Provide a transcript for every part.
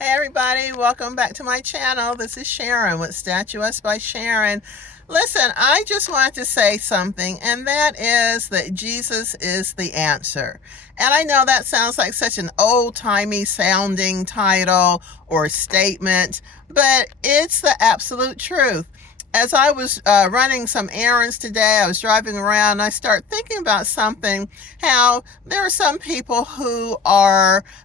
Hey everybody, welcome back to my channel. This is Sharon with Statuesque by Sharon. Listen, I just wanted to say something, and that is that Jesus is the answer. And I know that sounds like such an old-timey sounding title or statement, but it's the absolute truth. As I was running some errands today, I was driving around, and I start thinking about something, how there are some people who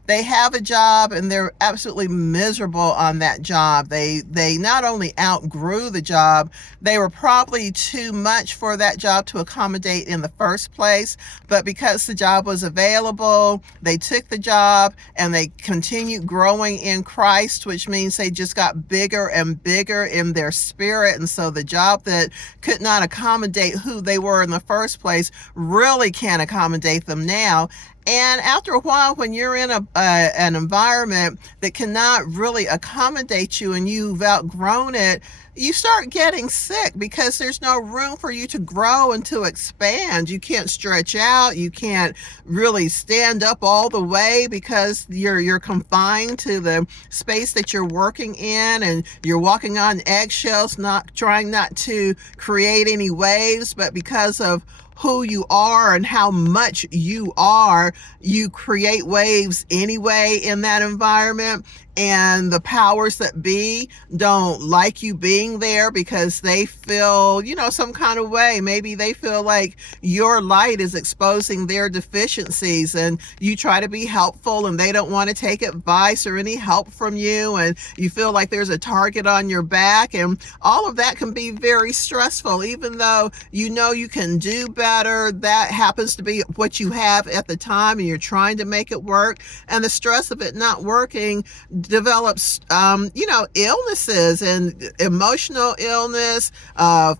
they have a job and they're absolutely miserable on that job. They not only outgrew the job, they were probably too much for that job to accommodate in the first place, but because the job was available, they took the job and they continued growing in Christ, which means they just got bigger and bigger in their spirit. And so the job that could not accommodate who they were in the first place really can accommodate them now. And after a while, when you're in an environment that cannot really accommodate you and you've outgrown it, you start getting sick because there's no room for you to grow and to expand. You can't stretch out. You can't really stand up all the way because you're confined to the space that you're working in, and you're walking on eggshells, trying not to create any waves, but because of who you are and how much you are, you create waves anyway in that environment. And the powers that be don't like you being there because they feel, some kind of way. Maybe they feel like your light is exposing their deficiencies, and you try to be helpful and they don't want to take advice or any help from you, and you feel like there's a target on your back. And all of that can be very stressful. Even though you can do better, that happens to be what you have at the time, and you're trying to make it work. And the stress of it not working develops, illnesses, and emotional illness,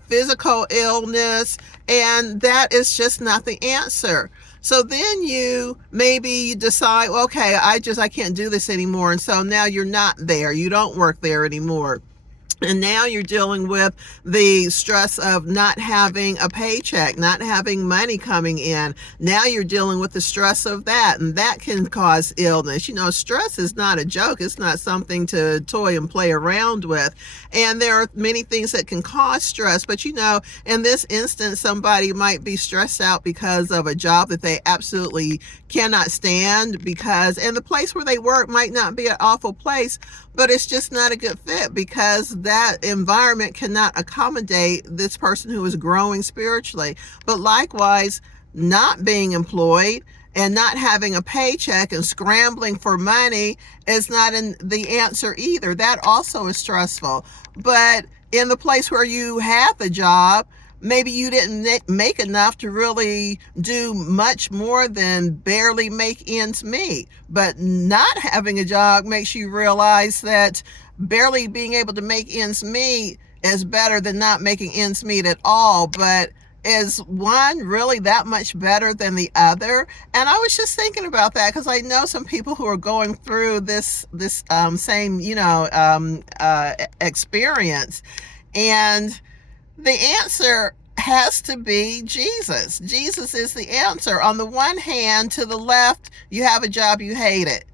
physical illness, and that is just not the answer. So then you maybe decide, okay, I can't do this anymore. And so now you're not there. You don't work there anymore. And now you're dealing with the stress of not having a paycheck, not having money coming in. Now you're dealing with the stress of that, and that can cause illness. Stress is not a joke. It's not something to toy and play around with. And there are many things that can cause stress. But in this instance, somebody might be stressed out because of a job that they absolutely cannot stand, and the place where they work might not be an awful place, but it's just not a good fit because that environment cannot accommodate this person who is growing spiritually. But likewise, not being employed and not having a paycheck and scrambling for money is not the answer either. That also is stressful. But in the place where you have the job, maybe you didn't make enough to really do much more than barely make ends meet. But not having a job makes you realize that barely being able to make ends meet is better than not making ends meet at all. But is one really that much better than the other? And I was just thinking about that because I know some people who are going through this same experience. And the answer has to be Jesus. Jesus is the answer. On the one hand, to the left, you have a job, you hate it,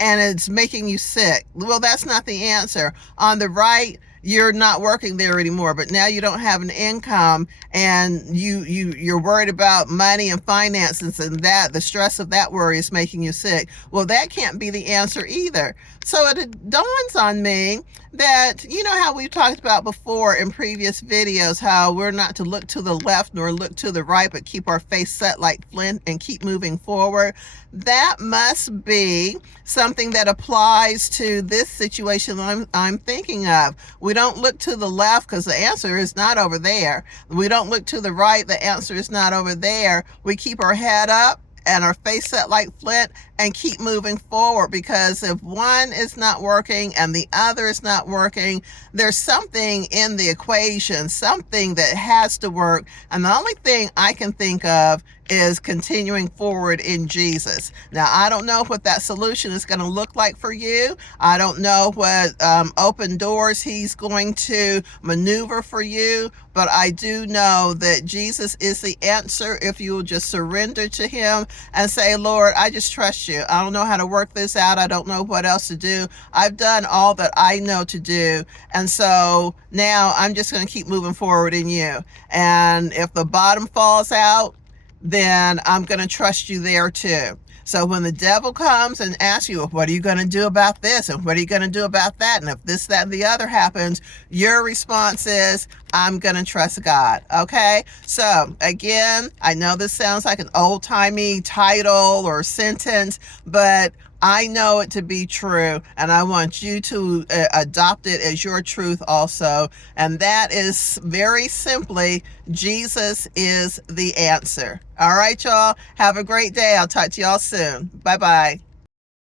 and it's making you sick. Well, that's not the answer. On the right, you're not working there anymore, but now you don't have an income, and you're worried about money and finances, and that the stress of that worry is making you sick. Well, that can't be the answer either. So it dawns on me that, how we've talked about before in previous videos, how we're not to look to the left nor look to the right, but keep our face set like flint and keep moving forward. That must be something that applies to this situation I'm thinking of. We don't look to the left because the answer is not over there. We don't look to the right. The answer is not over there. We keep our head up and our face set like flint and keep moving forward, because if one is not working and the other is not working, there's something in the equation, something that has to work. And the only thing I can think of is continuing forward in Jesus. Now, I don't know what that solution is going to look like for you. I don't know what open doors he's going to maneuver for you, but I do know that Jesus is the answer if you will just surrender to him and say, Lord, I just trust trust you. I don't know how to work this out. I don't know what else to do. I've done all that I know to do. And so now I'm just going to keep moving forward in you. And if the bottom falls out, then I'm going to trust you there too. So when the devil comes and asks you, what are you going to do about this? And what are you going to do about that? And if this, that, and the other happens, your response is, I'm going to trust God. Okay. So again, I know this sounds like an old-timey title or sentence, but I know it to be true, and I want you to adopt it as your truth also. And that is very simply, Jesus is the answer. All right, y'all. Have a great day. I'll talk to y'all soon. Bye-bye.